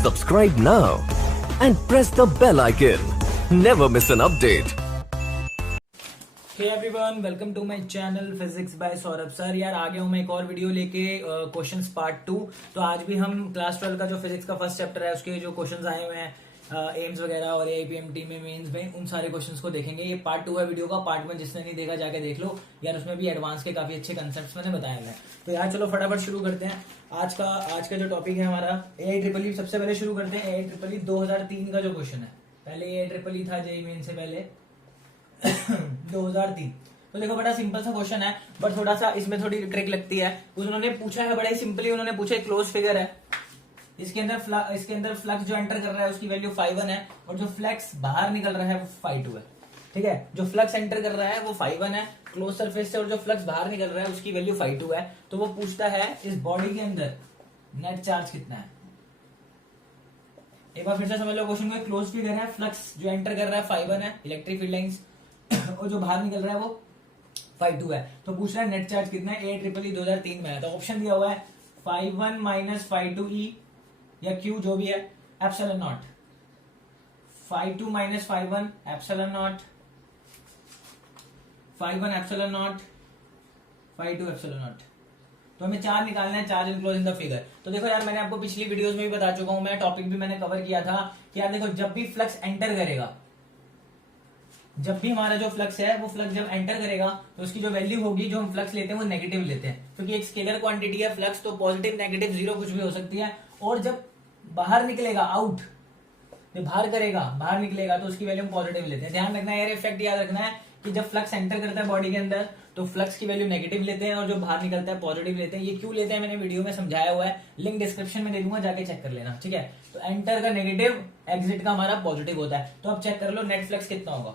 Subscribe now and press the bell icon. Never miss an update. Hey everyone, welcome to my channel physics by Saurabh sir. यार आ गया हूँ मैं एक और वीडियो लेके, क्वेश्चंस पार्ट 2। तो आज भी हम क्लास 12 का जो फिजिक्स का फर्स्ट चैप्टर है उसके जो क्वेश्चंस आए हुए हैं एम्स वगैरह और एआईपीएमटी में मेंस में, उन सारे क्वेश्चंस को देखेंगे। ये पार्ट 2 है वीडियो का। पार्ट 1 जिसने नहीं देखा जाके देख लो यार, उसमें भी एडवांस के काफी अच्छे कंसेप्ट मैंने बताए हैं। तो यार चलो फटाफट शुरू करते हैं। आज का जो टॉपिक है हमारा एआईट्रिपल। सबसे पहले शुरू करते हैं एआईट्रिपल 2003 का जो क्वेश्चन है। पहले एआईट्रिपल था जेईई मेन से पहले 2003। तो देखो बड़ा सिंपल सा क्वेश्चन है, बट थोड़ा सा इसमें थोड़ी ट्रिक लगती है। उन्होंने पूछा है बड़ा ही सिंपली, उन्होंने पूछा क्लोज फिगर है, इसके अंदर फ्लक्स जो एंटर कर रहा है उसकी वैल्यू φ1 है और जो फ्लक्स बाहर निकल रहा है वो φ2 है। ठीक है, जो फ्लक्स एंटर कर रहा है वो φ1 है क्लोज सरफेस से, और जो फ्लक्स बाहर निकल रहा है उसकी वैल्यू φ2 है। तो वो पूछता है इस बॉडी के अंदर नेट चार्ज कितना है। एक बार फिर से समझ लो क्वेश्चन को। क्लोज फिगर है, फ्लक्स जो एंटर कर रहा है φ1 है, इलेक्ट्रिक फील्ड लाइंस, और जो बाहर निकल रहा है वो φ2 है। तो पूछ रहा है नेट चार्ज कितना है। एआईट्रिपल 2003 में है। तो ऑप्शन दिया हुआ है φ1 माइनस φ2e या Q जो भी है epsilon naught, φ2 minus φ1 epsilon naught, φ1 epsilon naught, φ2 epsilon naught. तो हमें चार्ज निकालना है, charge enclose in the figure. तो देखो यार, मैंने आपको पिछली वीडियोस में भी बता चुका हूं, मैं टॉपिक भी मैंने कवर किया था कि यार देखो, जब भी फ्लक्स एंटर करेगा, जब भी हमारा जो फ्लक्स है वो फ्लक्स जब एंटर करेगा तो उसकी जो वैल्यू होगी, जो हम फ्लक्स लेते हैं वो नेगेटिव लेते हैं, क्योंकि एक स्केलर क्वांटिटी है फ्लक्स, तो पॉजिटिव नेगेटिव जीरो कुछ भी हो सकती है। और जब बाहर निकलेगा आउट, जब बाहर निकलेगा तो उसकी वैल्यू हम पॉजिटिव लेते हैं। ध्यान रखना है यार, इफेक्ट याद रखना है कि जब फ्लक्स एंटर करता है बॉडी के अंदर तो फ्लक्स की वैल्यू नेगेटिव लेते हैं और जो बाहर निकलता है पॉजिटिव लेते हैं। ये क्यों लेते हैं मैंने वीडियो में समझाया हुआ है, लिंक डिस्क्रिप्शन में दे दूंगा, जाके चेक कर लेना। ठीक है, तो एंटर का नेगेटिव, एग्जिट का हमारा पॉजिटिव होता है। तो अब चेक कर लो नेट फ्लक्स कितना होगा।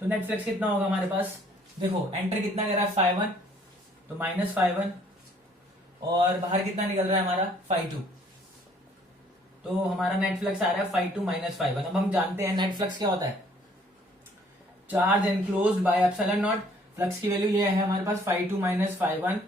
तो नेट फ्लक्स कितना होगा हमारे पास, देखो एंटर कितना कर रहा है φ1, तो माइनस φ1, और बाहर कितना निकल रहा है हमारा φ2, तो हमारा नेट फ्लक्स आ रहा है φ2 माइनस φ1। अब हम जानते हैं नेट फ्लक्स क्या होता है, charge enclosed by epsilon not. Flux की वैल्यू ये है हमारे पास φ2 माइनस φ1,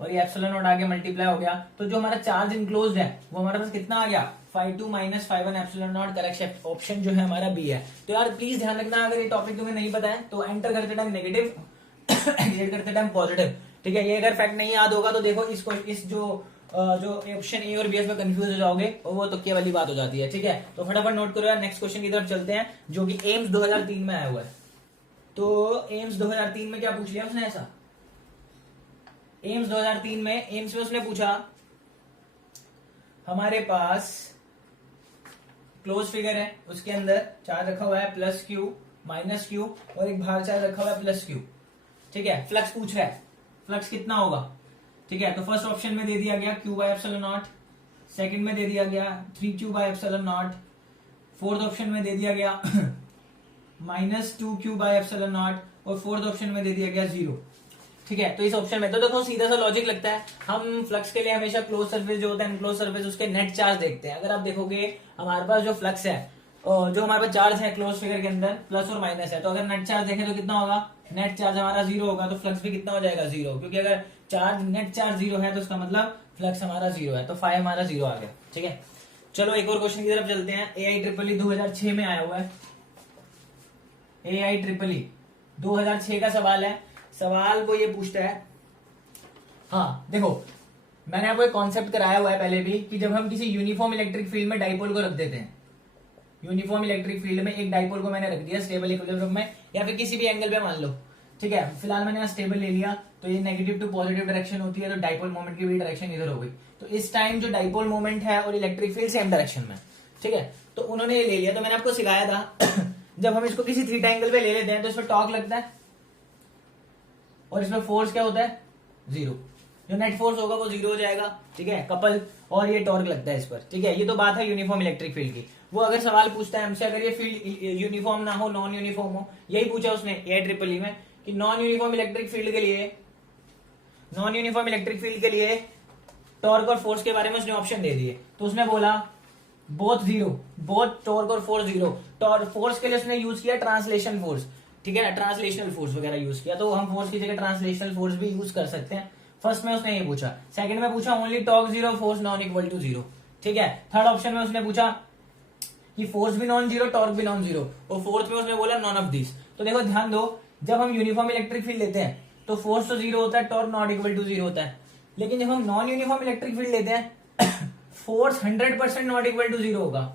और ये एप्सिलॉन नॉट आगे मल्टीप्लाई हो गया। तो जो हमारा चार्ज इनक्लोज्ड है वो हमारे पास कितना आ गया, φ2 minus φ1 epsilon naught. Correct option जो है हमारा बी है। तो यार प्लीज ध्यान रखना, अगर ये टॉपिक तुम्हें नहीं पता है तो एंटर करते टाइम नेगेटिव, एग्जिट करते टाइम पॉजिटिव। ठीक है, ये अगर फैक्ट नहीं याद होगा तो देखो इस जो ऑप्शन ए और बी में कंफ्यूज हो जाओगे और वो तुक्के वाली बात हो जाती है। ठीक है, तो फटाफट नोट करो यार। नेक्स्ट क्वेश्चन की तरफ चलते हैं जो कि एम्स 2003 में आया हुआ है। तो एम्स 2003 में क्या पूछ लिया उसने ऐसा, एम्स 2003 में उसने पूछा हमारे पास क्लोज फिगर है, उसके अंदर चार्ज रखा हुआ है प्लस क्यू माइनस क्यू, और एक बाहर चार्ज रखा हुआ है प्लस क्यू। ठीक है, फ्लक्स पूछ रहा है, फ्लक्स कितना होगा। ठीक है, तो फर्स्ट ऑप्शन में दे दिया गया Q by epsilon not, second में दे दिया गया 3Q by epsilon not, fourth option में दे दिया गया minus 2Q by epsilon not, और फोर्थ ऑप्शन में दे दिया गया 0। ठीक है, तो इस ऑप्शन में तो देखो सीधा सा लॉजिक लगता है। हम फ्लक्स के लिए हमेशा क्लोज सरफेस जो होता है, एनक्लोज सरफेस, उसके नेट चार्ज देखते हैं। अगर आप देखोगे हमारे पास जो फ्लक्स है, जो हमारे पास चार्ज है क्लोज फिगर के अंदर प्लस और माइनस है, तो अगर नेट चार्ज देखें तो कितना होगा, नेट चार्ज हमारा 0 होगा, तो फ्लक्स भी कितना हो जाएगा 0, क्योंकि अगर नेट चार्ज 0 है तो उसका मतलब फ्लक्स हमारा 0 है, तो φ हमारा 0 आ गया। ठीक है, चलो एक और क्वेश्चन की तरफ चलते हैं। एआईट्रिपल 2006 में आया हुआ है। एआईट्रिपल 2006 का सवाल है। सवाल वो ये पूछता है, हाँ देखो मैंने आपको एक कॉन्सेप्ट कराया हुआ है पहले भी, कि जब हम किसी यूनिफॉर्म इलेक्ट्रिक फील्ड में डाइपोल को रख देते हैं, यूनिफॉर्म इलेक्ट्रिक फील्ड में एक डाइपोल को मैंने रख दिया स्टेबल इक्विलिब्रियम में, या फिर किसी भी एंगल पे मान लो। ठीक है, फिलहाल मैंने यहाँ स्टेबल ले लिया, तो ये नेगेटिव टू पॉजिटिव डायरेक्शन होती है, तो डाइपोल मोमेंट की भी डायरेक्शन इधर हो गई। तो इस टाइम जो डाइपोल मोमेंट है और इलेक्ट्रिक फील्ड सेम डायरेक्शन में। ठीक है, तो उन्होंने ये ले लिया। तो मैंने आपको सिखाया था जब हम इसको किसी थीटा एंगल पे ले लेते हैं तो इसमें टॉर्क लगता है, और इसमें फोर्स क्या होता है 0, जो नेट फोर्स होगा वो 0 हो जाएगा। ठीक है, कपल, और ये टॉर्क लगता है इस पर। ठीक है, ये तो बात है यूनिफॉर्म इलेक्ट्रिक फील्ड की। वो अगर सवाल पूछता है हमसे, अगर ये फील्ड यूनिफॉर्म ना हो, नॉन यूनिफॉर्म हो, यही पूछा उसने एआईट्रिपल में कि नॉन यूनिफॉर्म इलेक्ट्रिक फील्ड के लिए टॉर्क और फोर्स के बारे में उसने ऑप्शन दे दिए। तो उसने बोला बोथ टॉर्क और फोर्स 0। फोर्स के लिए उसने यूज किया ट्रांसलेशन फोर्स। ठीक है ना, ट्रांसलेशनल फोर्स वगैरह यूज किया, तो हम फोर्स की जगह ट्रांसलेशनल फोर्स भी यूज कर सकते हैं। फर्स्ट में उसने ये पूछा, सेकंड में पूछा only torque zero, force non equal to zero, ठीक है। थर्ड ऑप्शन में उसने पूछा कि फोर्स भी नॉन जीरो, टॉर्क भी नॉन जीरो, और फोर्थ में उसने बोला नॉन ऑफ दिस। तो देखो ध्यान दो, जब हम यूनिफॉर्म इलेक्ट्रिक फील्ड लेते हैं तो फोर्स तो जीरो होता है, torque not equal to zero होता है, लेकिन जब हम नॉन यूनिफॉर्म इलेक्ट्रिक फील्ड लेते हैं force 100% not equal to zero होगा।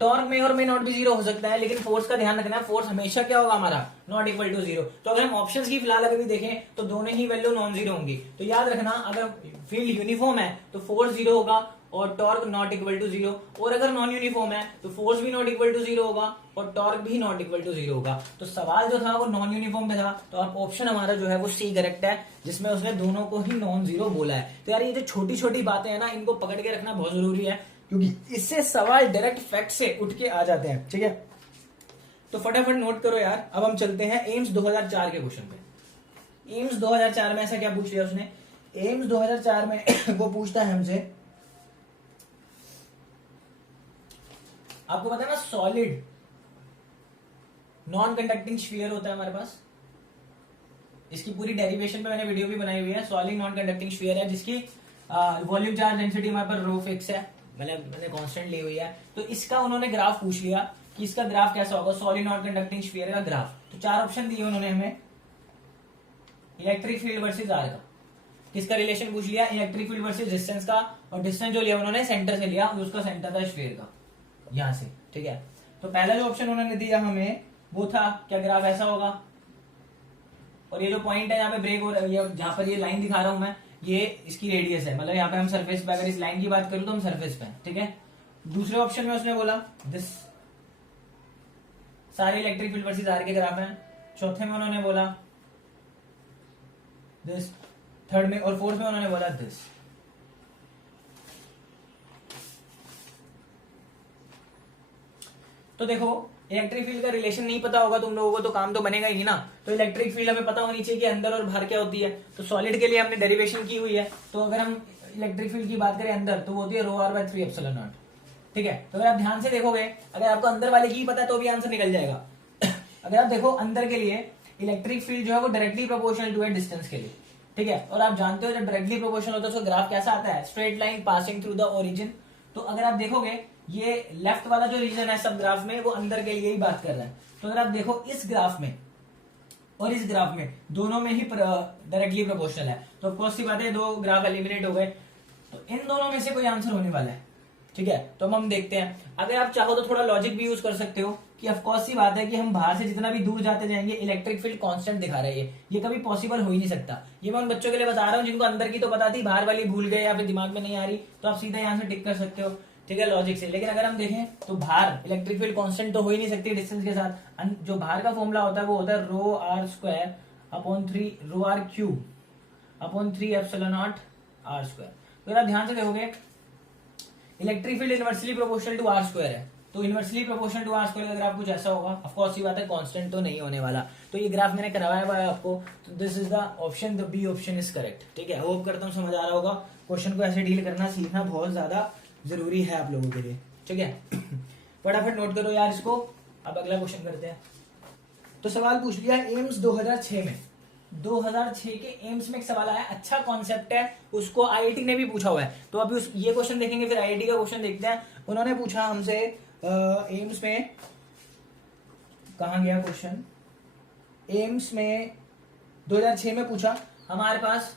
टॉर्क में और में नॉट भी जीरो हो सकता है, लेकिन फोर्स का ध्यान रखना है, फोर्स हमेशा क्या होगा हमारा, नॉट इक्वल टू जीरो। तो अगर हम ऑप्शंस की फिलहाल अभी देखें तो दोनों ही वैल्यू नॉन जीरो होंगी। तो याद रखना, अगर फील्ड यूनिफॉर्म है तो फोर्स जीरो होगा और torque not equal to zero, और अगर नॉन यूनिफॉर्म है तो फोर्स भी नॉट इक्वल टू जीरो होगा और टॉर्क भी नॉट इक्वल टू जीरो होगा। तो सवाल जो था वो नॉन यूनिफॉर्म पे था, तो आप ऑप्शन हमारा जो है वो सी करेक्ट है, जिसमें उसने दोनों को ही नॉन जीरो बोला है। तो यार ये जो छोटी छोटी बातें हैं ना, इनको पकड़ के रखना बहुत जरूरी है, क्योंकि इससे सवाल डायरेक्ट फैक्ट से उठ के आ जाते हैं, ठीक है। तो फटाफट नोट करो यार। अब हम चलते हैं एम्स 2004 के क्वेश्चन पे। एम्स 2004 में ऐसा क्या पूछ लिया उसने, एम्स 2004 में वो पूछता है हमसे, आपको पता है ना सॉलिड नॉन कंडक्टिंग स्फीयर होता है हमारे पास, इसकी पूरी डेरिवेशन पे मैंने वीडियो भी बनाई हुई है। सॉलिड नॉन कंडक्टिंग स्फीयर है जिसकी वॉल्यूम चार्ज डेंसिटी हमारे पास रो फिक्स है, मतलब मैंने कांस्टेंट ली हुई है। तो इसका उन्होंने ग्राफ पूछ लिया कि इसका ग्राफ कैसा होगा, सॉलिड नॉन कंडक्टिंग स्फीयर का ग्राफ। तो चार ऑप्शन दिए उन्होंने हमें, इलेक्ट्रिक फील्ड वर्सेस आर का, किसका रिलेशन पूछ लिया, इलेक्ट्रिक फील्ड वर्सेस डिस्टेंस का, और डिस्टेंस जो लिया उन्होंने सेंटर से लिया, उसका सेंटर था स्फीयर का, यहां से, ठीक है। तो पहला जो ऑप्शन उन्होंने दिया हमें वो था क्या, ग्राफ ऐसा होगा, और ये जो पॉइंट है यहाँ पे ब्रेक हो रहा है, जहां पर ये लाइन दिखा रहा हूं मैं, ये इसकी रेडियस है, मतलब यहाँ पे हम सरफेस पे, अगर इस लाइन की बात करूं तो हम सरफेस पे, ठीक है। दूसरे ऑप्शन में उसने बोला दिस, सारे इलेक्ट्रिक फील्ड वर्सेस आर के ग्राफ हैं। चौथे में उन्होंने बोला दिस, थर्ड में और फोर्थ में उन्होंने बोला दिस। तो देखो इलेक्ट्रिक फील्ड का रिलेशन नहीं पता होगा तुम लोगों को तो काम तो बनेगा ही नहीं ना। तो इलेक्ट्रिक फील्ड हमें पता होनी चाहिए कि अंदर और बाहर क्या होती है। तो सॉलिड के लिए हमने डेरिवेशन की हुई है, तो अगर हम इलेक्ट्रिक फील्ड की बात करें अंदर, तो वो होती है rho are bye 3 epsilon not, ठीक है। तो अगर आप ध्यान से देखोगे, अगर आपको अंदर वाले की पता है तो भी आंसर निकल जाएगा। अगर आप देखो अंदर के लिए इलेक्ट्रिक फील्ड जो है वो डायरेक्टली प्रोपोर्शनल टू है डिस्टेंस के लिए, ठीक है। और आप जानते हो जब डायरेक्टली प्रोपोर्शनल होता है उसका ग्राफ कैसा आता है, straight line passing through the origin. तो अगर आप देखोगे ये लेफ्ट वाला जो रीजन है सब ग्राफ में, वो अंदर के लिए ही बात कर रहा है। तो अगर आप देखो इस ग्राफ में और इस ग्राफ में, दोनों में ही डायरेक्टली प्रोपोर्शनल है, तो ऑफकोर्स सी बात है दो ग्राफ एलिमिनेट हो गए, तो इन दोनों में से कोई आंसर होने वाला है, ठीक है। तो हम देखते हैं, अगर आप चाहो तो थोड़ा लॉजिक भी यूज कर सकते हो कि ऑफकोर्स सी बात है कि हम बाहर से जितना भी दूर जाते जाएंगे इलेक्ट्रिक फील्ड कांस्टेंट दिखा रही है, ये कभी पॉसिबल हो ही नहीं सकता। ये मैं उन बच्चों के लिए बता रहा हूँ जिनको अंदर की तो पता थी, बाहर वाली भूल गए या फिर दिमाग में नहीं आ रही, तो आप सीधा यहाँ से टिक कर सकते हो, ठीक है, लॉजिक से। लेकिन अगर हम देखें तो बाहर इलेक्ट्रिक फील्ड कांस्टेंट तो हो ही नहीं सकती डिस्टेंस के साथ। जो बाहर का फॉर्मूला होता है वो होता है rho R square upon 3 rho R cube upon 3 epsilon naught R square. तो अगर आप ध्यान से देखोगे electric field inversely proportional to R square है, तो inversely proportional to R square का ग्राफ कुछ ऐसा होगा। ऑफ कोर्स ये बात है कांस्टेंट तो नहीं होने वाला, तो ये ग्राफ मैंने करवाया हुआ है आपको। तो this is the option, the B option is correct, ठीक है। होप करता हूँ समझ आ रहा होगा। क्वेश्चन को ऐसे डील करना सीखना बहुत ज्यादा जरूरी है आप लोगों के लिए, ठीक है। फटाफट नोट करो यार इसको। अब अगला क्वेश्चन करते हैं। तो सवाल पूछ लिया एम्स 2006 में, 2006 के एम्स में एक सवाल आया, अच्छा कॉन्सेप्ट है, उसको आईआईटी ने भी पूछा हुआ है। तो अभी ये क्वेश्चन देखेंगे, फिर आईआईटी का क्वेश्चन देखते हैं। उन्होंने पूछा हमसे एम्स में, कहां गया क्वेश्चन, एम्स में 2006 में पूछा, हमारे पास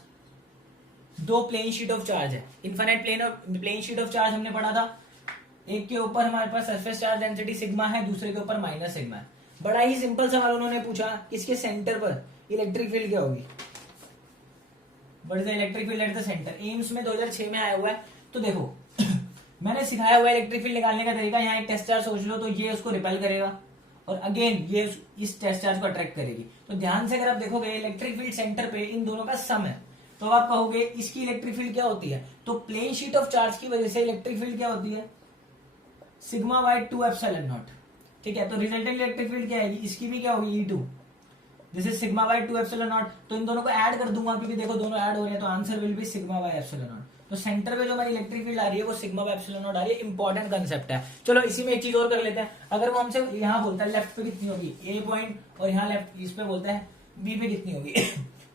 दो प्लेन शीट ऑफ चार्ज है, इन्फिनिट प्लेन और प्लेन शीट ऑफ चार्ज हमने पढ़ा था। एक के ऊपर हमारे पास सरफेस चार्ज डेंसिटी सिग्मा है, दूसरे के ऊपर माइनस सिग्मा है। बड़ा ही सिंपल सवाल उन्होंने पूछा, इसके सेंटर पर इलेक्ट्रिक फील्ड क्या होगी, what is the electric field at the centre. AIIMS में 2006 में आया हुआ है। तो देखो मैंने सिखाया हुआ है इलेक्ट्रिक फील्ड निकालने का तरीका। यहाँ एक टेस्ट चार्ज सोच लो, तो ये उसको रिपेल करेगा और अगेन ये इस टेस्ट चार्ज को अट्रैक्ट करेगी। तो ध्यान से अगर आप देखोगे इलेक्ट्रिक फील्ड सेंटर पे इन दोनों का सम है, तो आप कहोगे इसकी इलेक्ट्रिक फील्ड क्या होती है। तो प्लेन शीट ऑफ चार्ज की वजह से इलेक्ट्रिक फील्ड क्या होती है, सिग्मा बाय 2 एप्सिलॉन नॉट, ठीक है। तो रिजल्टेंट इलेक्ट्रिक फील्ड क्या आएगी, इसकी भी क्या होगी E2, this is sigma bye 2 epsilon naught. तो इन दोनों को ऐड कर दूंगा क्योंकि देखो दोनों ऐड हो रहे हैं, तो answer will be sigma by epsilon naught. तो सेंटर पे जो हमारी इलेक्ट्रिक फील्ड आ रही है वो सिग्मा बाय एप्सिलॉन नॉट आ रही है। इंपॉर्टेंट कंसेप्ट है। चलो इसी में एक चीज और कर लेते हैं। अगर वो हमसे यहाँ बोलता है लेफ्ट पे कितनी होगी ए पॉइंट, और यहाँ लेफ्ट इस पे बोलता है बी पे कितनी होगी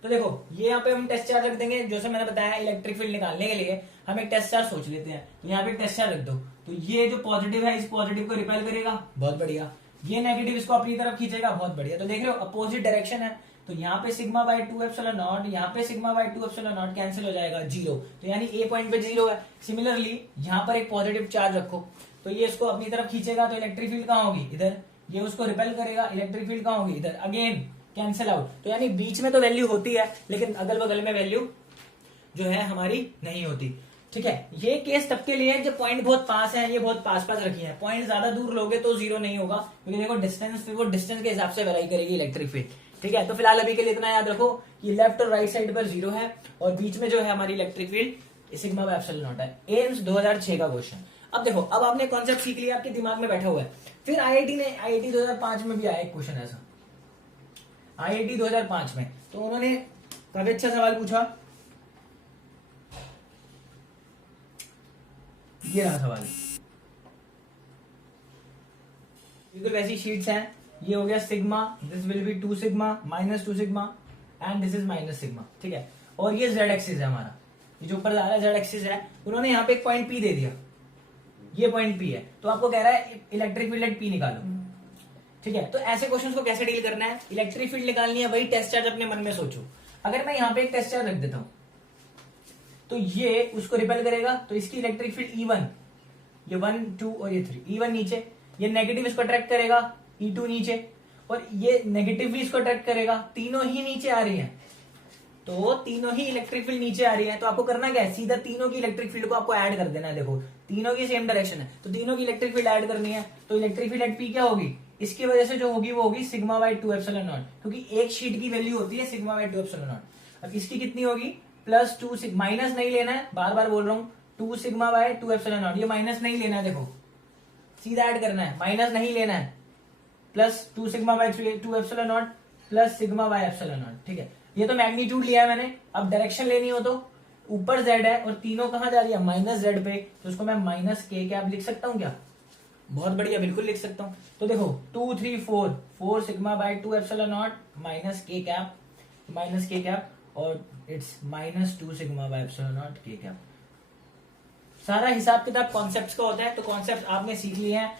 तो देखो ये यहाँ पे हम टेस्ट चार्ज रख देंगे, जैसे मैंने बताया इलेक्ट्रिक फील्ड निकालने के लिए हम एक टेस्ट चार्ज सोच लेते हैं, तो यहाँ पे एक टेस्ट चार्ज रख दो, तो ये जो पॉजिटिव है इस पॉजिटिव को रिपेल करेगा, बहुत बढ़िया, ये नेगेटिव इसको अपनी तरफ खींचेगा, बहुत बढ़िया। तो देख रहे हो अपोजिट डायरेक्शन है, तो यहाँ पे सिग्मा बाय 2 एप्सिलॉन नॉट, यहाँ पे sigma bye 2 epsilon not cancel हो जाएगा, 0, तो यानी ए पॉइंट पे 0 है। सिमिलरली यहाँ पर एक पॉजिटिव चार्ज रखो, तो ये इसको अपनी तरफ खींचेगा, तो इलेक्ट्रिक फील्ड कहाँ होगी, इधर, ये उसको रिपेल करेगा, इलेक्ट्रिक फील्ड कहाँ होगी, इधर, अगेन कैंसिल आउट। तो यानी बीच में तो वैल्यू होती है, लेकिन अगल बगल में वैल्यू जो है हमारी नहीं होती। ठीक है, ये केस तब के लिए है जब पॉइंट बहुत पास है, ये बहुत पास पास रखी है, पॉइंट ज्यादा दूर लोगे तो 0 नहीं होगा, क्योंकि देखो डिस्टेंस, फिर वो डिस्टेंस के हिसाब से वेरी करेगी इलेक्ट्रिक फील्ड। ठीक है, तो फिलहाल अभी के लिए इतना याद रखो कि लेफ्ट और राइट साइड पर 0 है और बीच में जो है हमारी electric field sigma by epsilon not है। एम्स 2006 का क्वेश्चन। अब देखो, अब आपने कॉन्सेप्ट सीख लिया, आपके दिमाग में बैठा हुआ है। फिर आईआईटी 2005 में भी आया एक क्वेश्चन ऐसा, आईआईटी 2005 में, तो उन्होंने काफी अच्छा सवाल पूछा, ये रहा सवाल, बिल्कुल वैसी शीट्स हैं, ये हो गया sigma, this will be 2 sigma minus 2 sigma and this is minus sigma. ठीक है, और ये जेड एक्सिस है हमारा, ये जो ऊपर जा रहा है जेड एक्सिस है। उन्होंने यहाँ पे एक पॉइंट पी दे दिया, ये पॉइंट पी है, तो आपको कह रहा है इलेक्ट्रिक फील्ड एट पी निकालो। ठीक है, तो ऐसे क्वेश्चंस को कैसे डील करना है, इलेक्ट्रिक फील्ड निकालनी है, वही टेस्ट चार्ज अपने मन में सोचो। अगर मैं यहाँ पे एक टेस्ट चार्ज रख देता हूं, तो ये उसको रिपेल करेगा, तो इसकी इलेक्ट्रिक फील्ड E1, ये 1 2 और ये 3, E1 नीचे, ये नेगेटिव इसको अट्रैक्ट करेगा, E2 नीचे, और ये नेगेटिव भी इसको अट्रैक्ट करेगा, तीनों ही नीचे आ रही है, तो तीनों ही इलेक्ट्रिक फील्ड नीचे आ रही है। तो आपको करना क्या है, सीधा तीनों की इलेक्ट्रिक फील्ड को आपको ऐड कर देना है। देखो तीनों की सेम डायरेक्शन है, तो तीनों की इलेक्ट्रिक फील्ड ऐड करनी है, तो इलेक्ट्रिक फील्ड एट पी क्या होगी, इसकी वजह से जो होगी वो होगी सिग्मा बाय 2 एप्सिलॉन नॉट, क्योंकि एक शीट की वैल्यू होती है सिग्मा बाय 2 एप्सिलॉन नॉट। अब इसकी कितनी होगी, प्लस 2 माइनस नहीं लेना है, बार बार बोल रहा हूं, 2 सिग्मा बाय 2 एप्सिलॉन नॉट, ये माइनस नहीं लेना है, देखो सीधा ऐड करना है, माइनस नहीं लेना है, plus 2 sigma bye 2 epsilon not plus sigma by epsilon not. ठीक है, ये तो मैग्नीट्यूड लिया है मैंने, अब डायरेक्शन लेनी हो तो ऊपर जेड है और तीनों कहां जा रही है, माइनस जेड पे, तो उसको मैं माइनस के कैप लिख सकता हूं क्या, बहुत बढ़िया, बिल्कुल लिख सकता हूं। तो देखो 2 3 4 sigma bye 2 epsilon not minus के कैप और it's minus 2 sigma by epsilon not के कैप। सारा हिसाब किताब कॉन्सेप्ट्स का होता है, तो कॉन्सेप्ट आपने सीख लिए हैं,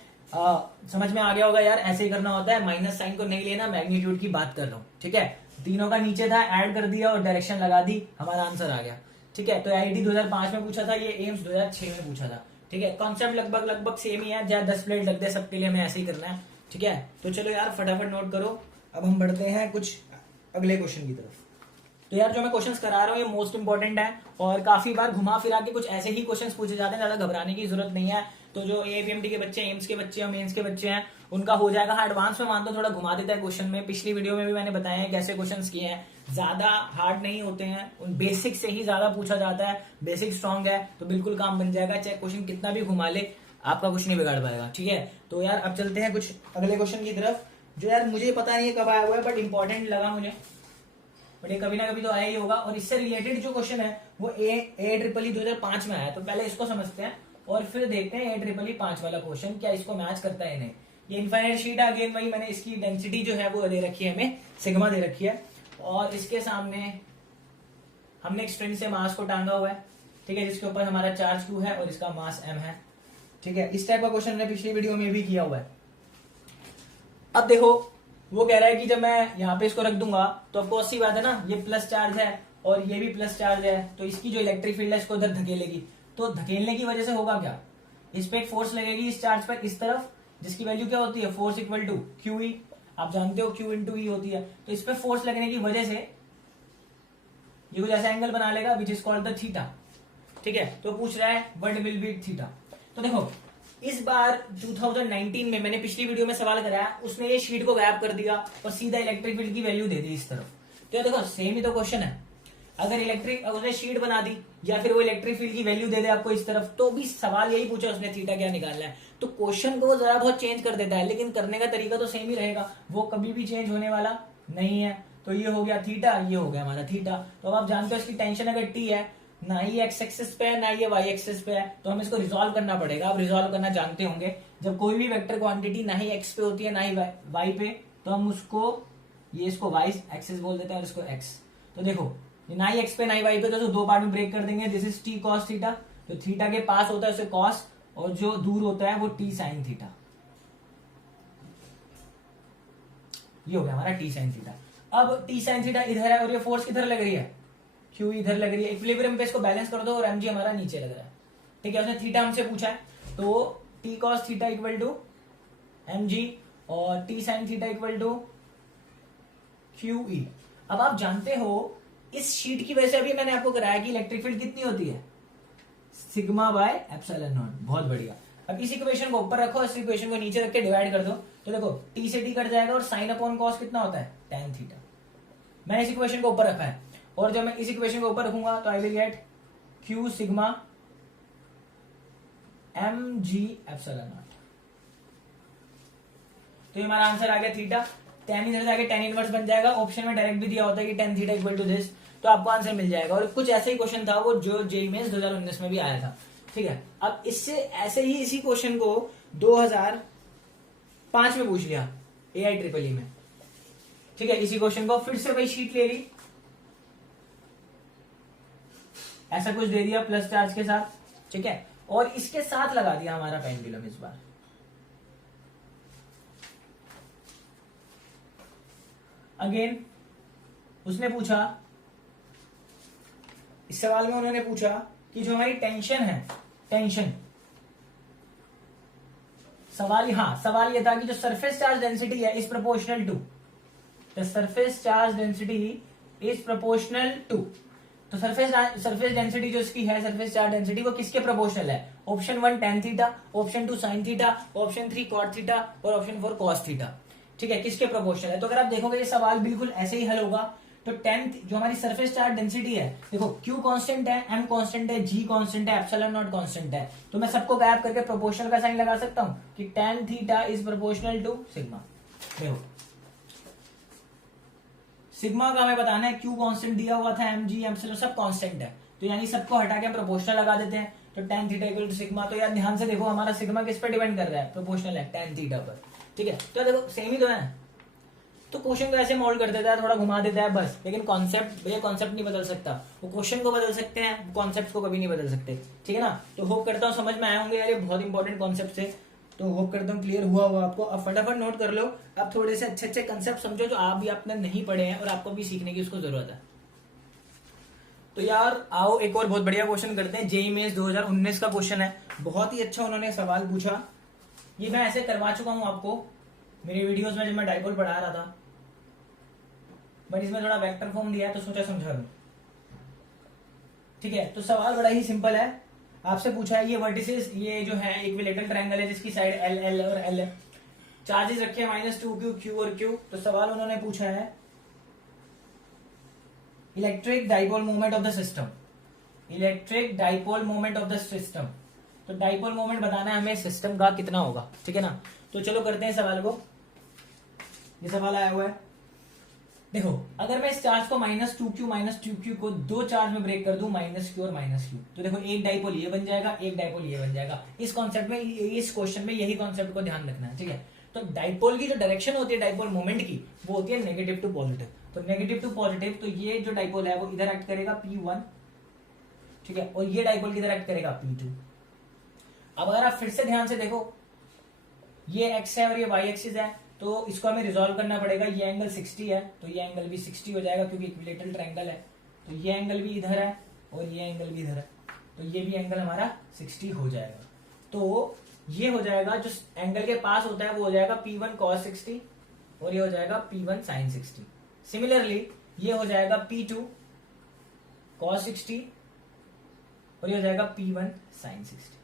समझ में आ गया होगा यार, ऐसे ही करना होता है, माइनस साइन को नहीं लेना, मैग्नीट्यूड की बात कर रहा हूं। ठीक है, तीनों का नीचे था, ऐड कर दिया और डायरेक्शन लगा दी, हमारा आंसर आ गया। ठीक है, तो आईआईटी 2005 में पूछा था, ये एम्स 2006 में पूछा था। ठीक है, कॉन्सेप्ट लगभग सेम ही है, जहाँ 10 प्लेट लग दे सबके लिए, हमें ऐसे ही करना है। ठीक है, तो चलो यार फटाफट नोट करो, अब हम बढ़ते हैं कुछ अगले क्वेश्चन की तरफ। तो यार जो मैं क्वेश्चंस करा रहा हूँ ये मोस्ट इंपॉर्टेंट है, और काफी बार घुमा फिरा के कुछ ऐसे ही क्वेश्चंस पूछे जाते हैं, ज्यादा घबराने की जरूरत नहीं है। तो जो एपीएमटी के बच्चे, एम्स के बच्चे और मेंस के बच्चे हैं, उनका हो जाएगा। हाँ, एडवांस में मानता हूँ थोड़ा घुमा देता है क्वेश्चन में, पिछली वीडियो में भी मैंने बताया है कैसे क्वेश्चंस किए हैं, ज्यादा हार्ड नहीं होते हैं, उन बेसिक से ही ज्यादा पूछा जाता है, बेसिक स्ट्रांग है तो बिल्कुल काम बन जाएगा, चाहे क्वेश्चन कितना भी घुमा ले आपका कुछ नहीं बिगाड़ पाएगा। ठीक है, तो यार अब चलते हैं कुछ अगले क्वेश्चन की तरफ, जो यार मुझे पता नहीं है कब आया हुआ है, बट इंपॉर्टेंट लगा मुझे, बट ये कभी ना कभी तो आया ही होगा। और इससे रिलेटेड जो क्वेश्चन है वो AEEE 2005 में आया, तो पहले इसको समझते हैं और फिर देखते हैं AEEE 5 वाला क्वेश्चन क्या इसको मैच करता है नहीं। ये इनफाइनाइट शीट है, अगेन वही मैंने इसकी डेंसिटी जो है वो दे रखी है, हमें सिग्मा दे रखी है, और इसके सामने हमने एक स्ट्रिंग से मास को टांगा हुआ है। ठीक है, जिसके ऊपर हमारा चार्ज Q है और इसका मास M है। ठीक है, इस टाइप का क्वेश्चन हमने पिछली वीडियो में भी किया हुआ है। अब देखो वो कह रहा है कि जब मैं यहाँ पे इसको रख दूंगा तो आपको अस्सी बात है ना, ये प्लस चार्ज है और ये भी प्लस चार्ज है, तो इसकी जो इलेक्ट्रिक फील्ड है इसको उधर धकेलेगी, तो धकेलने की वजह से होगा क्या, इस पे एक फोर्स लगेगी इस चार्ज पर इस तरफ, जिसकी वैल्यू क्या होती है, फोर्स इक्वल टू QE, आप जानते हो Q इंटू E होती है। तो इस पे फोर्स लगने की वजह से ये कुछ ऐसा एंगल बना लेगा which is called the theta. ठीक है, तो पूछ रहा है व्हाट विल बी थीटा। तो देखो इस बार 2019 में मैंने पिछली वीडियो में सवाल कराया, उसने ये शीट को गायब कर दिया और सीधा इलेक्ट्रिक फील्ड की वैल्यू दे दी इस तरफ। तो देखो सेम ही तो क्वेश्चन है, अगर उसने शीट बना दी या फिर वो इलेक्ट्रिक फील्ड की वैल्यू दे दे आपको इस तरफ, तो भी सवाल यही पूछा उसने थीटा क्या निकालना है। तो क्वेश्चन को वो जरा बहुत चेंज कर देता है, लेकिन करने का तरीका तो सेम ही रहेगा, वो कभी भी चेंज होने वाला नहीं है। तो ये हो गया थीटा, ये हो गया हमारा थीटा। तो अब आप जानते हो इसकी टेंशन अगर टी है, ना ही एक्स एक्सिस पे है ना ये वाई एक्सिस पे है, तो हमें इसको रिजॉल्व करना पड़ेगा। आप रिजॉल्व करना जानते होंगे, जब कोई भी वेक्टर क्वांटिटी ना ही एक्स पे होती है ना ही वाई पे, तो हम उसको, ये इसको वाई एक्सिस बोल देते हैं और इसको एक्स, तो देखो ये ना ही एक्स पे ना ही वाई पे, तो दो पार्ट में ब्रेक कर देंगे। This is T cos theta, जो थीटा के पास होता है उसे कॉस, और जो दूर होता है वो टी साइन थीटा। ये हो गया हमारा टी साइन थीटा। अब टी साइन थीटा इधर है और ये फोर्स किधर लग रही है, क्यू इधर लग रही है। इक्विलिब्रियम पे इसको बैलेंस कर दो और एमजी हमारा नीचे लग रहा है। ठीक है, उसने थीटा हमसे पूछा है, तो T cos theta equal to MG और T sine theta equal to Q E. अब आप जानते हो इस शीट की वजह से अभी मैंने आपको कराया कि इलेक्ट्रिक फील्ड कितनी होती है, सिग्मा बाय एप्सिलॉन नॉट। बहुत बढ़िया। अब इस इक्वेशन को ऊपर रखो, इस इक्वेशन को नीचे रख के डिवाइड कर दो, तो देखो टी से टी कट जाएगा और साइन अपॉन कॉस कितना होता है, tan थीटा। मैंने इस इक्वेशन को ऊपर रखा है, और जब मैं इस इक्वेशन को ऊपर रखूंगा तो I will get q sigma m g epsilon naught. तो ये हमारा आंसर आ गया थीटा। tan इधर जाके tan इनवर्स बन जाएगा। ऑप्शन में डायरेक्ट भी दिया होता है कि tan theta equal to this, तो आपको आंसर मिल जाएगा। और कुछ ऐसा ही क्वेश्चन था वो जो जेईई मेंस 2019 में भी आया था। ठीक है, अब इससे ऐसे ही इसी क्वेश्चन को 2005 में पूछ लिया AIEEE में। ठीक है, इसी क्वेश्चन को फिर से वही शीट ले ली, ऐसा कुछ दे दिया प्लस चार्ज के साथ। ठीक है, और इसके साथ लगा दिया हमारा पेंडुलम इस बार। अगेन उसने पूछा, इस सवाल में उन्होंने पूछा कि जो हमारी टेंशन है, टेंशन सवाल ये था कि जो सरफेस चार्ज डेंसिटी है is proportional to, the surface charge density is proportional to. तो सरफेस डेंसिटी जो इसकी है, सरफेस चार्ज डेंसिटी, वो किसके प्रोपोर्शनल है? Option 1 tan theta, option 2 sin theta, option 3 cot theta और ऑप्शन 4 cos थीटा। ठीक है, किसके प्रोपोर्शनल है? तो अगर आप देखोगे ये सवाल बिल्कुल ऐसे ही हल होगा। तो tan जो हमारी सरफेस चार्ज डेंसिटी है, देखो Q कांस्टेंट है, M कांस्टेंट है, G कांस्टेंट है, एप्सिलॉन नॉट कांस्टेंट है। तो मैं सबको गायब करके प्रोपोर्शनल का साइन लगा सकता हूं कि tan theta is proportional to sigma. देखो सिग्मा का हमें बताना है, Q कांस्टेंट दिया हुआ था, M G एप्सिलॉन सब कांस्टेंट है, तो यानी सबको हटा के प्रोपोर्शनल लगा देते हैं। तो tan theta equal to sigma. तो यार ध्यान से देखो हमारा सिग्मा किस पे डिपेंड कर रहा है? प्रोपोर्शनल है tan थीटा पर। ठीक है, तो देखो सेम ही तो है। तो क्वेश्चन को ऐसे मोल्ड कर देता है, थोड़ा घुमा देता है बस, लेकिन कॉन्सेप्ट, ये कॉन्सेप्ट नहीं बदल सकता। वो क्वेश्चन को बदल सकते हैं, कॉन्सेप्ट को कभी नहीं बदल सकते। ठीक है ना? तो होप करता हूँ समझ में आए होंगे यार, ये बहुत इंपॉर्टेंट कॉन्सेप्ट है। तो होप करता हूँ क्लियर हुआ होगा आपको। अब फटाफट नोट कर लो, अब थोड़े से अच्छे अच्छे कंसेप्ट समझो जो आप भी आपने नहीं पढ़े हैं और आपको भी सीखने की उसको जरूरत है। तो यार आओ एक और बहुत बढ़िया क्वेश्चन करते हैं। जेईई मेंस 2019 का क्वेश्चन है, बहुत ही अच्छा उन्होंने सवाल पूछा। ये मैं ऐसे करवा चुका हूं आपको मेरे वीडियोस में जब मैं डाइपोल पढ़ा रहा था, बट इसमें थोड़ा वेक्टर फॉर्म दिया है तो सोचा समझा दूं। ठीक है, तो सवाल बड़ा ही सिंपल है। आपसे पूछा है ये वर्टिसेस, ये जो है इक्विलेटरल ट्रायंगल है जिसकी साइड एल एल और एल है, चार्जेस रखे हैं -2q q और q। तो सवाल उन्होंने पूछा है electric dipole moment of the system, electric dipole moment of the system. तो डाइपोल मोमेंट बताना है हमें सिस्टम का कितना होगा। ठीक है ना? तो चलो करते हैं सवाल को। ये सवाल आया हुआ है, देखो अगर मैं इस चार्ज को -2q को दो चार्ज में ब्रेक कर दूं, -q और -q, तो देखो एक डाइपोल ये बन जाएगा, एक डाइपोल ये बन जाएगा। इस कॉन्सेप्ट में, इस क्वेश्चन में यही कॉन्सेप्ट को ध्यान रखना है। ठीक है, तो डाइपोल की जो डायरेक्शन होती है डाइपोल मोमेंट की, वो होती है नेगेटिव टू पॉजिटिव। तो नेगेटिव टू पॉजिटिव, तो ये जो डाइपोल है वो इधर एक्ट करेगा P1। ठीक है, और ये डाइपोल किधर एक्ट करेगा P2। अब अगर आप फिर से ध्यान से देखो, ये x है और ये y एक्सिस है, तो इसको हमें रिजॉल्व करना पड़ेगा। ये एंगल 60 है, तो ये एंगल भी 60 हो जाएगा क्योंकि इक्विलेटरल ट्रायंगल है। तो ये एंगल भी इधर है और ये एंगल भी इधर है, तो ये भी एंगल हमारा 60 हो जाएगा। तो ये हो जाएगा, जो एंगल के पास होता है वो हो जाएगा P1 cos 60 और ये हो जाएगा P1 sin 60। सिमिलरली ये हो जाएगा P2 cos 60 और ये हो जाएगा P1 sin 60।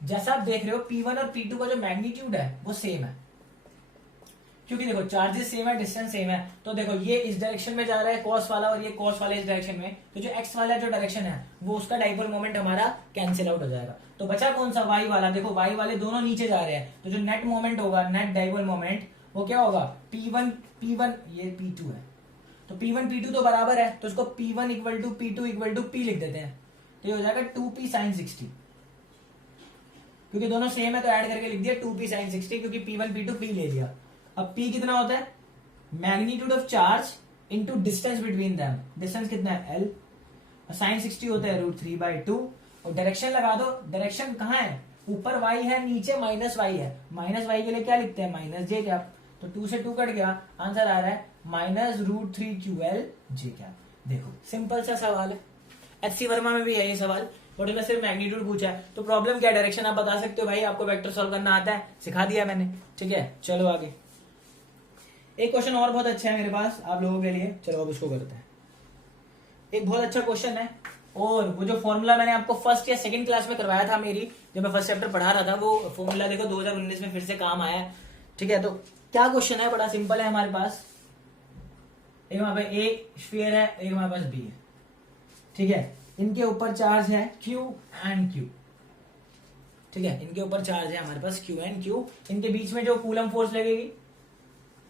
जैसा आप देख रहे हो P1 और P2 का जो मैग्नीट्यूड है वो सेम है, क्योंकि देखो चार्जेस सेम है, डिस्टेंस सेम है। तो देखो ये इस डायरेक्शन में जा रहा है कॉस वाला और ये कॉस वाला इस डायरेक्शन में, तो जो एक्स वाला जो डायरेक्शन है वो उसका डाइपोल मोमेंट हमारा कैंसिल आउट हो जाएगा। तो बचा कौन सा? वाई वाला। देखो वाई वाले दोनों नीचे जा रहे हैं, तो जो नेट मोमेंट होगा, नेट डाइपोल मोमेंट, वो क्या होगा? P1 ये P2 है, तो P1 P2 तो बराबर है, तो उसको P1 equal to P2 equal to P लिख देते हैं। तो ये हो जाएगा 2P sin 60, क्योंकि दोनों सेम है तो ऐड करके लिख दिया 2P sin 60, क्योंकि P1 P2 P ले लिया। अब P कितना होता है? Magnitude of charge into distance between them. Distance कितना है l, साइन 60 होता है √3/2 और डायरेक्शन लगा दो। डायरेक्शन कहाँ है, ऊपर y है, नीचे माइनस y है। माइनस y के लिए क्या लिखते हैं, माइनस j कैप। तो 2 से 2 कट गया, आंसर आ रहा है -√3QL j कैप। देखो सिंपल सा सवाल है, एचसी वर्मा में भी है ये सवाल, बट उसमें सिर्फ मैग्नीट्यूड पूछा है। तो प्रॉब्लम क्या, डायरेक्शन आप बता सकते हो भाई, आपको वेक्टर सॉल्व करना आता है, सिखा दिया मैंने। ठीक है, चलो आगे। एक क्वेश्चन और बहुत अच्छा है मेरे पास आप लोगों के लिए, चलो अब उसको करते हैं। एक बहुत अच्छा क्वेश्चन है, और वो जो फॉर्मूला मैंने आपको फर्स्ट या सेकंड क्लास में करवाया था मेरी, जब मैं फर्स्ट चैप्टर पढ़ा रहा था, वो फॉर्मूला देखो 2019 में फिर से काम आया है। ठीक है, तो क्या क्वेश्चन है, बड़ा सिंपल है हमारे पास। एक वहां पे ए स्फीयर है, एक हमारे पास बी है। ठीक है, इनके ऊपर चार्ज है Q एंड Q। ठीक है, इनके ऊपर चार्ज है हमारे पास Q एंड Q। इनके बीच में जो कूलम फोर्स लगेगी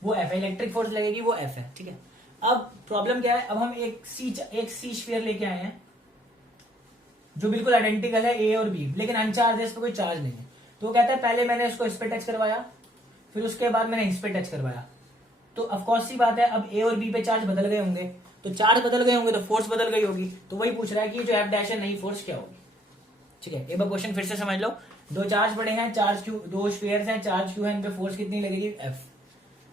वो F है, इलेक्ट्रिक फोर्स लगेगी वो F है। ठीक है, अब प्रॉब्लम क्या है, अब हम एक सी स्फीयर लेके आए हैं जो बिल्कुल आइडेंटिकल है ए और बी, लेकिन अनचार्ज है, इस पर कोई चार्ज नहीं है। तो वो कहता है पहले मैंने इसको इस पे टच करवाया, फिर उसके बाद मैंने इस पे टच करवाया। तो ऑफकोर्स सी बात है, अब ए और बी पे चार्ज बदल गए होंगे, तो चार्ज बदल गए होंगे तो फोर्स बदल गई होगी। तो वही पूछ रहा है कि जो एफ डैश है नई फोर्स क्या होगी। ठीक है, एक बार क्वेश्चन फिर से समझ लो। दो चार्ज पड़े हैं, चार्ज क्यू, दो स्फीयर्स हैं, चार्ज क्यू है, इन पे फोर्स कितनी लगेगी, एफ।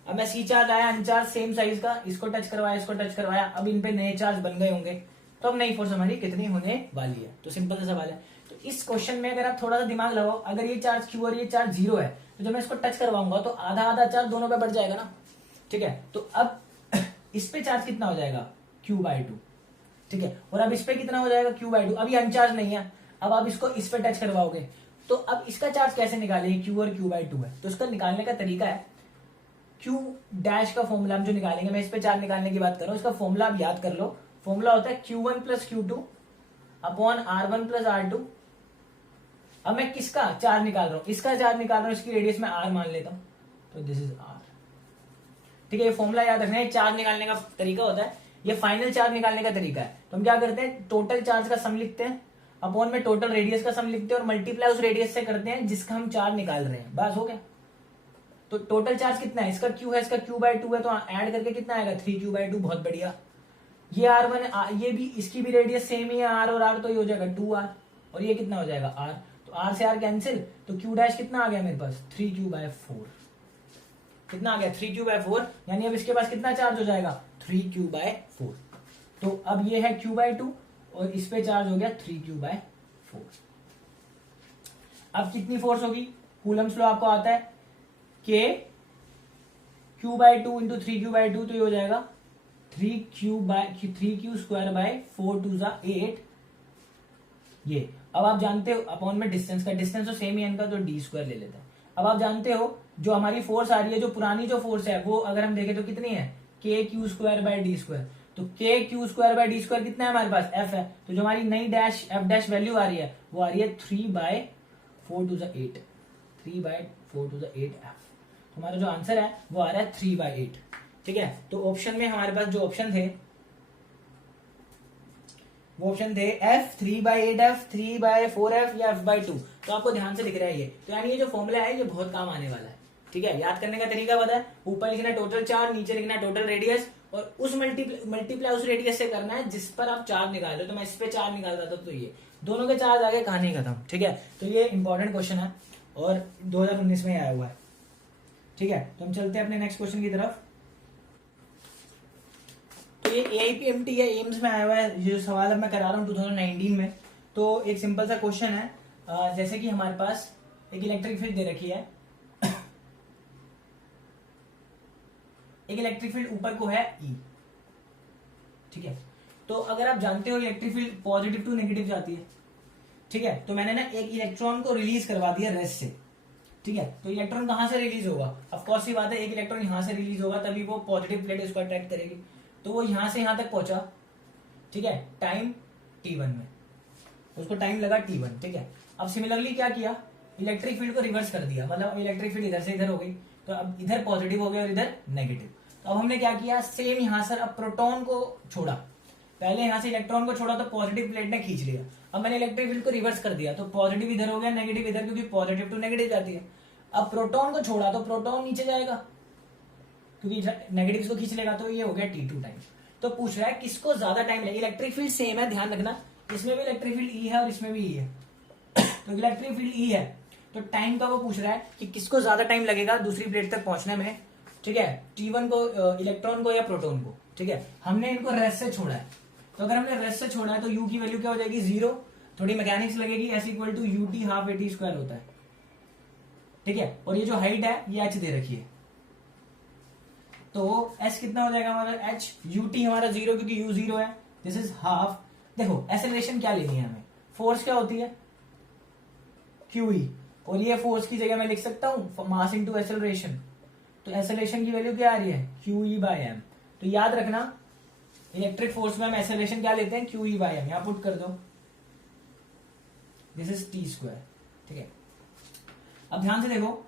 अब मैं सी चार्ज आया अनचार्ज सेम साइज का, इसको टच करवाया, इसको टच करवाया, अब इन पे नए चार्ज बन गए होंगे, तो अब नई फोर्स हमारी कितनी होने वाली है। तो सिंपल सा सवाल है। तो इस क्वेश्चन में अगर आप थोड़ा सा दिमाग लगाओ, अगर ये चार्ज क्यू और ये चार्ज 0 है, तो जब मैं इसको टच करवाऊंगा तो आधा आधा चार्ज दोनों पे बढ़ जाएगा ना। ठीक है, तो अब इस पे चार्ज कितना हो जाएगा, Q/2। ठीक है, और अब इस पे कितना हो जाएगा, Q/2। अभी अनचार्ज नहीं है, अब आप इसको इस पे टच करवाओगे, तो अब इसका चार्ज कैसे निकालेंगे, Q और Q/2 है। तो इसका निकालने का तरीका है, Q डैश का फॉर्मूला हम जो निकालेंगे, मैं इस पे चार्ज निकालने की बात कर रहा हूं, इसका फॉर्मूला आप याद कर लो। फॉर्मूला होता है Q1 + Q2 upon R1 + R2। अब मैं किसका चार्ज निकाल रहा हूं, इसका चार्ज निकाल रहा हूं, इसकी रेडियस में R मान लेता हूं, तो दिस इज R। ठीक है, ये फॉर्मूला याद रखना है। चार्ज निकालने का तरीका होता है, ये फाइनल चार्ज निकालने का तरीका है। तो हम क्या करते हैं, टोटल चार्ज का सम लिखते हैं, अपॉन में टोटल रेडियस का सम लिखते हैं, और मल्टीप्लाई उस रेडियस से करते हैं जिसका हम चार्ज निकाल रहे हैं। बस हो गया। तो टोटल चार्ज कितना है, इसका Q है, इसका Q/2 है, तो ऐड करके कितना आएगा, 3Q/2। बहुत बढ़िया। ये R1 है, ये भी, इसकी भी रेडियस सेम ही है, R और R, तो ये हो जाएगा 2R, और ये कितना हो जाएगा R, तो R से R कैंसिल, तो Q डैश कितना आ गया मेरे पास, 3Q/4। कितना आ गया, 3Q/4, यानी अब इसके पास कितना चार्ज हो जाएगा, 3Q/4। तो अब ये है Q/2 और इस पे चार्ज हो गया 3Q/4। अब कितनी फोर्स होगी, कूलम्स लॉ आपको आता है, K Q/2 इंटू 3Q/2, तो ये हो जाएगा 3Q² 4 × 8। ये अब आप जानते हो अपॉन में डिस्टेंस का, डिस्टेंस तो सेम ही है इनका, तो d² ले लेते हैं। अब आप जानते हो जो हमारी फोर्स आ रही है, जो पुरानी जो फोर्स है, वो अगर हम देखें तो कितनी है, KQ² तो KQ² कितना है हमारे पास, F है। तो जो हमारी नई डैश F डैश वैल्यू आ रही है, वो आ रही है 3/4 3/4 F। हमारा जो आंसर है वो आ रहा है 3/8। ठीक है, तो ऑप्शन में हमारे पास जो ऑप्शन थे, वो ऑप्शन थे F 3/8F, 3/4F या F/2। तो आपको ध्यान से लिख रहा है ये, तो यानी ये जो फॉर्मूला है ये बहुत काम आने वाला है। ठीक है, याद करने का तरीका पता है, ऊपर लिखना टोटल चार्ज, नीचे लिखना टोटल रेडियस, और उस मल्टीप्लाई उस रेडियस से करना है जिस पर आप चार्ज निकाल रहे हो। तो मैं इस पे चार्ज निकाल रहा था, तो ये दोनों के चार्ज आगे, कहानी खत्म। ठीक है, तो ये इंपॉर्टेंट क्वेश्चन है और 2019 में आया हुआ है। ठीक है, तो हम चलते हैं अपने नेक्स्ट क्वेश्चन की तरफ। तो ये AIPMT या एम्स में आया हुआ है, ये जो सवाल अब मैं करा रहा हूँ 2019 में। तो एक सिंपल सा क्वेश्चन है, जैसे कि हमारे पास एक इलेक्ट्रिक फील्ड दे रखी है, एक इलेक्ट्रिक फील्ड ऊपर को है E। ठीक है, तो अगर आप जानते हो electric field positive to negative जाती है। ठीक है, तो मैंने ना एक इलेक्ट्रॉन को रिलीज करवा दिया रेस्ट से। ठीक है, तो इलेक्ट्रॉन कहां से रिलीज होगा, ऑफ कोर्स सी बात है, एक इलेक्ट्रॉन यहां से रिलीज होगा, तभी वो पॉजिटिव प्लेट उसको अट्रैक्ट करेगी। तो वो यहां से यहां तक पहुंचा। ठीक है, टाइम T1 में, उसको टाइम लगा T1। ठीक है, अब सिमिलरली क्या किया, इलेक्ट्रिक फील्ड को रिवर्स कर दिया, मतलब इलेक्ट्रिक फील्ड इधर से इधर हो गई, तो अब इधर पॉजिटिव हो गया और इधर नेगेटिव। तो अब हमने क्या किया, सेम यहां से अब प्रोटॉन को छोड़ा, पहले यहां से इलेक्ट्रॉन को छोड़ा तो पॉजिटिव प्लेट ने खींच लिया। अब मैंने इलेक्ट्रिक फील्ड को रिवर्स कर दिया, तो पॉजिटिव इधर हो गया, नेगेटिव इधर, क्योंकि पॉजिटिव टू नेगेटिव जाती है। अब प्रोटॉन को छोड़ा तो प्रोटॉन नीचे जाएगा, क्योंकि नेगेटिव को खींच लेगा, तो ये हो गया T2 टाइम। तो पूछ रहा है किसको ज्यादा टाइम लगेगा। इलेक्ट्रिक फील्ड सेम है, ध्यान रखना, इसमें भी इलेक्ट्रिक फील्ड ई है और इसमें भी ई है। तो इलेक्ट्रिक फील्ड ई है तो टाइम का वो पूछ रहा है कि किसको ज्यादा टाइम लगेगा दूसरी प्लेट तक पहुंचने में, ठीक है, T1 को, इलेक्ट्रॉन को या प्रोटॉन को, ठीक है। हमने इनको रेस्ट से छोड़ा है, तो अगर हमने रेस्ट से छोड़ा है तो U की वैल्यू क्या हो जाएगी 0, थोड़ी मैकेनिक्स लगेगी, S equal to UT half AT square होता है, ठीक है। और ये जो हाइट है ये h दे रखी है, तो S कितना हो जाएगा हमारा h, UT हमारा 0 क्योंकि U 0 है, दिस इज हाफ। देखो एक्सेलरेशन क्या लेनी है हमें, फोर्स क्या होती है QE, और ये फोर्स की जगह मैं लिख सकता हूं मास इनटू एक्सेलरेशन, तो एक्सेलरेशन की वैल्यू क्या आ रही है QE/m। तो याद रखना इलेक्ट्रिक फोर्स में हम एक्सेलरेशन क्या लेते हैं QE/m, यहां पुट कर दो, दिस इज T स्क्वायर, ठीक है। अब ध्यान से देखो,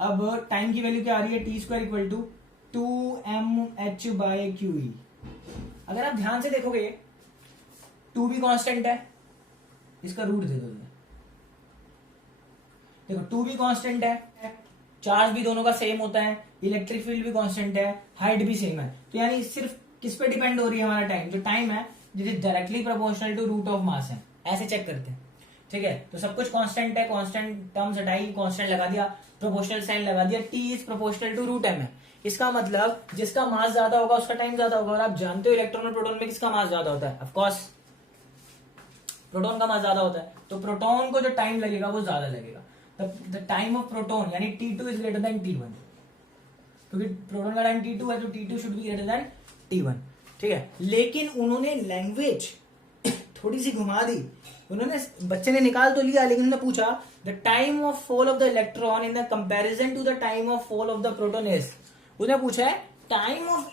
अब टाइम की वैल्यू क्या आ रही है T square equal to 2mh/QE। अगर आप ध्यान से देखोगे 2 भी कांस्टेंट है, इसका रूट दे दो, देखो 2 भी कांस्टेंट है, चार्ज भी दोनों का सेम होता है, इलेक्ट्रिक फील्ड भी कांस्टेंट है, हाइट भी सेम है, तो यानी सिर्फ किस पे डिपेंड हो रही है हमारा टाइम, जो टाइम है this is directly proportional to root of mass है, ऐसे चेक करते हैं, ठीक है। तो सब कुछ कांस्टेंट है, कांस्टेंट टर्म्स हटाई, कांस्टेंट लगा दिया, प्रोपोर्शनल साइन लगा दिया, T is proportional to root m है। इसका मतलब जिसका मास ज्यादा होगा उसका टाइम ज्यादा होगा, और आप जानते हो इलेक्ट्रॉन और प्रोटॉन में किसका मास ज्यादा होता है, ऑफ कोर्स प्रोटॉन का मास ज्यादा होता है, तो प्रोटॉन को जो टाइम लगेगा वो ज्यादा लगेगा। द टाइम ऑफ प्रोटॉन यानी T2 is greater than T1, क्योंकि प्रोटॉन का टाइम T2 है तो T2 should be greater than T1, ठीक है। लेकिन उन्होंने लैंग्वेज थोड़ी सी घुमा दी, उन्होंने, बच्चे ने निकाल तो लिया लेकिन उन्होंने पूछा the time of fall of the electron in the comparison to the time of fall of the proton is, उन्हें पूछा है time of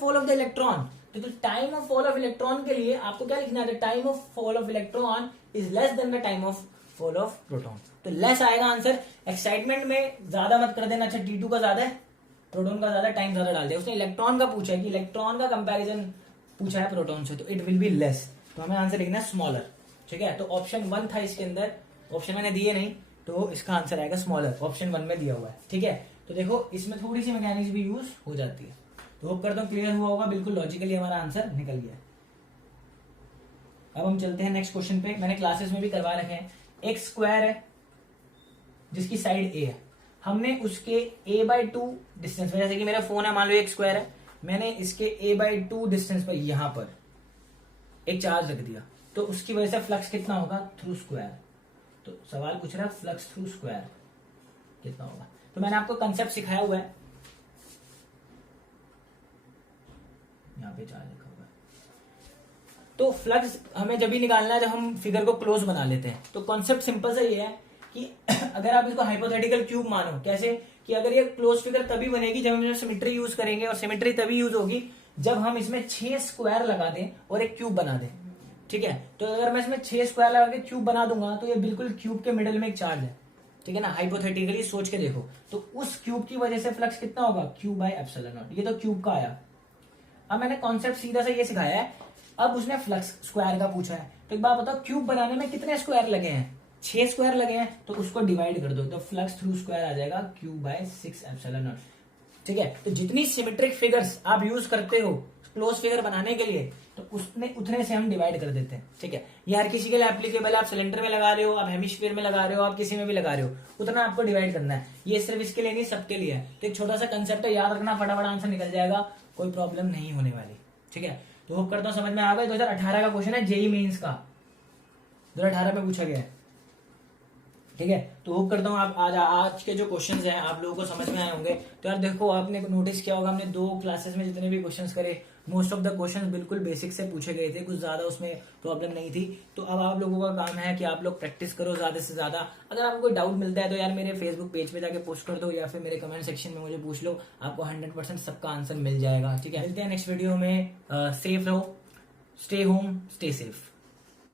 fall of the electron, तो time of fall of electron के लिए आपको क्या लिखना है, the time of fall of electron is less than the time of fall of proton, तो लेस आएगा आंसर। एक्साइटमेंट में ज्यादा मत कर देना, अच्छा T2 का ज्यादा है, प्रोटॉन का ज्यादा, टाइम ज्यादा डाल दिया। उसने इलेक्ट्रॉन का पूछा है कि इलेक्ट्रॉन का कंपैरिजन पूछा है प्रोटॉन से, तो इट विल बी लेस, तो हमें आंसर लिखना है स्मॉलर, ठीक है। तो ऑप्शन 1 था इसके अंदर, ऑप्शन मैंने दिए नहीं, तो इसका आंसर आएगा स्मॉलर, ऑप्शन 1 में दिया हुआ है, ठीक है। तो देखो इसमें थोड़ी सी मैकेनिक्स भी यूज हो जाती है, तो होप करता हूं क्लियर हुआ होगा, बिल्कुल लॉजिकली हमारा आंसर निकल गया। अब हम चलते हैं नेक्स्ट क्वेश्चन पे, मैंने क्लासेस में भी करवा रखे हैं। एक स्क्वायर है जिसकी साइड A है, हमने उसके a/2 डिस्टेंस पर, जैसे कि मेरा फोन है मान लो एक स्क्वायर है, मैंने इसके a/2 डिस्टेंस पर यहां पर एक चार्ज रख दिया, तो उसकी वजह से फ्लक्स कितना होगा थ्रू स्क्वायर। तो सवाल पूछ रहा है फ्लक्स थ्रू स्क्वायर कितना होगा, तो मैंने आपको कंसेप्ट सिखाया हुआ है, यहां पे चार्ज रखा हुआ है। तो फ्लक्स हमें जब भी निकालना है जब हम फिगर को क्लोज बना लेते हैं, तो कॉन्सेप्ट सिंपल सा ये है कि अगर आप इसको हाइपोथेटिकल क्यूब मानो, कैसे कि अगर ये क्लोज फिगर तभी बनेगी जब हम इसमें सिमेट्री यूज करेंगे, और सिमेट्री तभी यूज होगी जब हम इसमें 6 स्क्वायर लगा दें और एक क्यूब बना दें, ठीक है। तो अगर मैं इसमें 6 स्क्वायर लगा के क्यूब बना दूंगा तो ये बिल्कुल क्यूब के मिडिल में एक चार्ज है, ठीक है ना, हाइपोथेटिकली सोच के देखो, तो उस क्यूब की वजह से फ्लक्स कितना होगा Q/ε0, ये तो क्यूब का आया। अब मैंने कॉन्सेप्ट सीधा सा ये सिखाया है, अब उसने फ्लक्स स्क्वायर का पूछा है, तो एक बात बताओ क्यूब बनाने में कितने स्क्वायर लगे हैं, 6 स्क्वायर लगे हैं, तो उसको डिवाइड कर दो, तो फ्लक्स थ्रू स्क्वायर आ जाएगा Q/6ε0, ठीक है। तो जितनी सिमेट्रिक फिगर्स आप यूज करते हो क्लोज फिगर बनाने के लिए, तो उतने से हम डिवाइड कर देते हैं, ठीक है। ये हर किसी के लिए एप्लीकेबल है, आप सिलेंडर में लगा रहे हो, आप हेमिस्फीयर में लगा रहे हो, आप किसी में भी लगा रहे हो, उतना आपको डिवाइड करना है, ये सिर्फ इसके लिए नहीं सबके लिए है। तो एक छोटा सा कंसेप्ट है, याद रखना, फटाफट आंसर निकल जाएगा, कोई प्रॉब्लम नहीं होने वाली, ठीक है। तो होप करता हूं समझ में आ गया। 2018 का क्वेश्चन है, जेई मेंस का 2018 में पूछा गया है, ठीक है। तो होप करता हूँ आप आज के जो क्वेश्चंस हैं आप लोगों को समझ में आए होंगे। तो यार देखो आपने नोटिस किया होगा, हमने 2 क्लासेस में जितने भी क्वेश्चंस करे, मोस्ट ऑफ द क्वेश्चंस बिल्कुल बेसिक से पूछे गए थे, कुछ ज्यादा उसमें प्रॉब्लम नहीं थी। तो अब आप लोगों का काम है कि आप लोग प्रैक्टिस करो ज्यादा से ज्यादा। अगर आपको कोई डाउट मिलता है तो यार मेरे फेसबुक पेज पे जाके पोस्ट कर दो, या फिर मेरे कमेंट सेक्शन में मुझे पूछ लो, आपको 100% सबका आंसर मिल जाएगा, ठीक है। मिलते हैं नेक्स्ट वीडियो में, सेफ रहो, स्टे होम, स्टे सेफ।